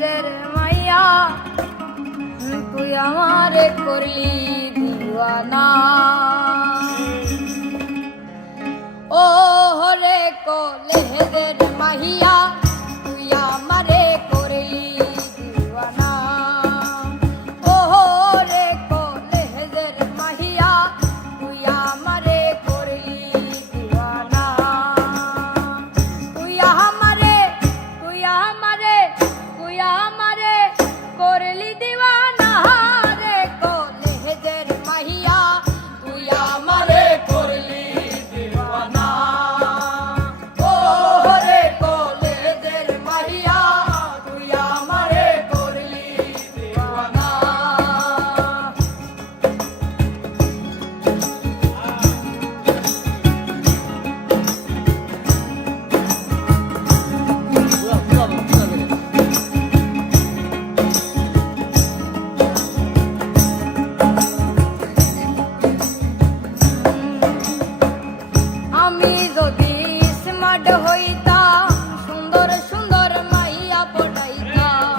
লেহেজের মাইয়া তুই আমারে করলি দিওয়ানা ও হরে কো লেহেজের মাইয়া তুই আমারে করলি দিওয়ানা ও হরে কো লেহেজের মাইয়া তুই আমারে করলি দিওয়ানা তুই আমারে করলি দিওয়ানা রে কো লেহেজের মাইয়া তুই আমারে করলি দিওয়ানা ও রে কো লেহেজের মাইয়া তুই আমারে করলি দিওয়ানা আমি যদি স্মার্ট হইতাম সুন্দর সুন্দর মাইয়া পটাইতাম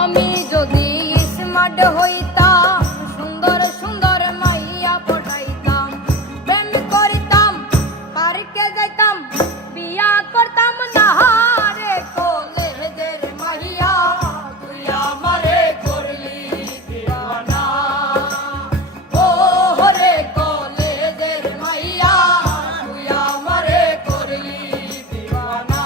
আমি যদি স্মার্ট হইতাম সুন্দর সুন্দর মাইয়া পটাইতাম প্রেম করিতাম পার্কে যাইতাম বিয়া করতাম না রে কো লেহেজের মাইয়া তুই আমারে করলি দিওয়ানা ও রে কো লেহেজের মাইয়া তুই আমারে করলি দিওয়ানা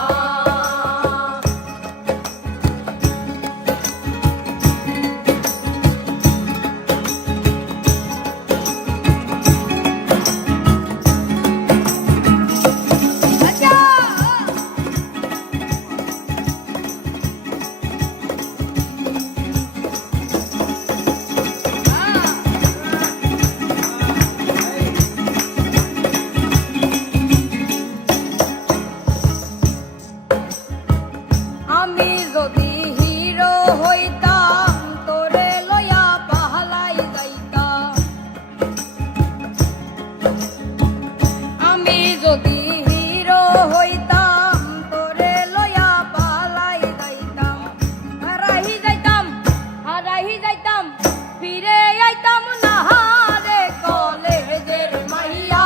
আমি যদি হিরো হইতাম তোরে লয়া পাহালাই যাইতাম আমি যদি হিরো হইতাম তোরে লয়া পাহালাই যাইতাম হারাহি যাইতাম ফিরে আইতাম না রে কো লেহেজের মাইয়া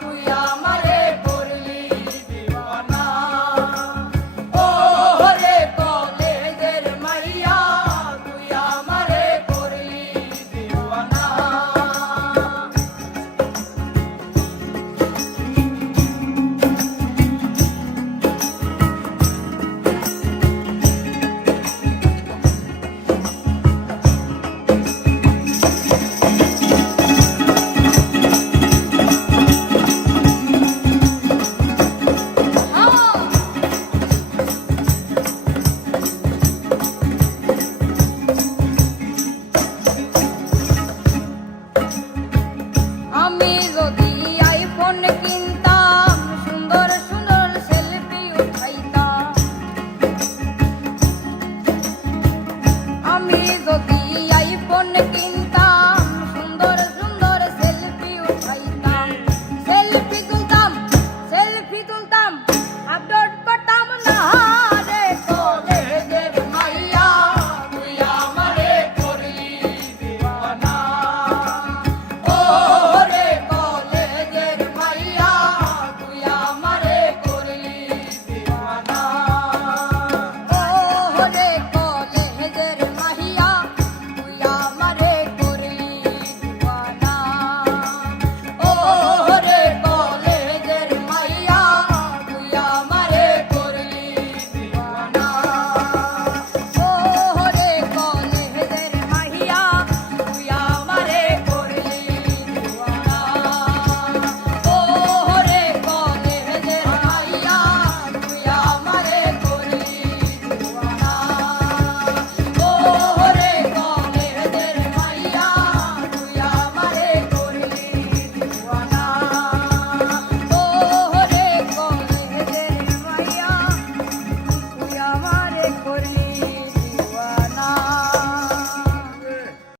তুই আমারে করলি দিওয়ানা ও রে কো লেহেজের মাইয়া তুই আমারে করলি দিওয়ানা আমি যদি আইফোন কিন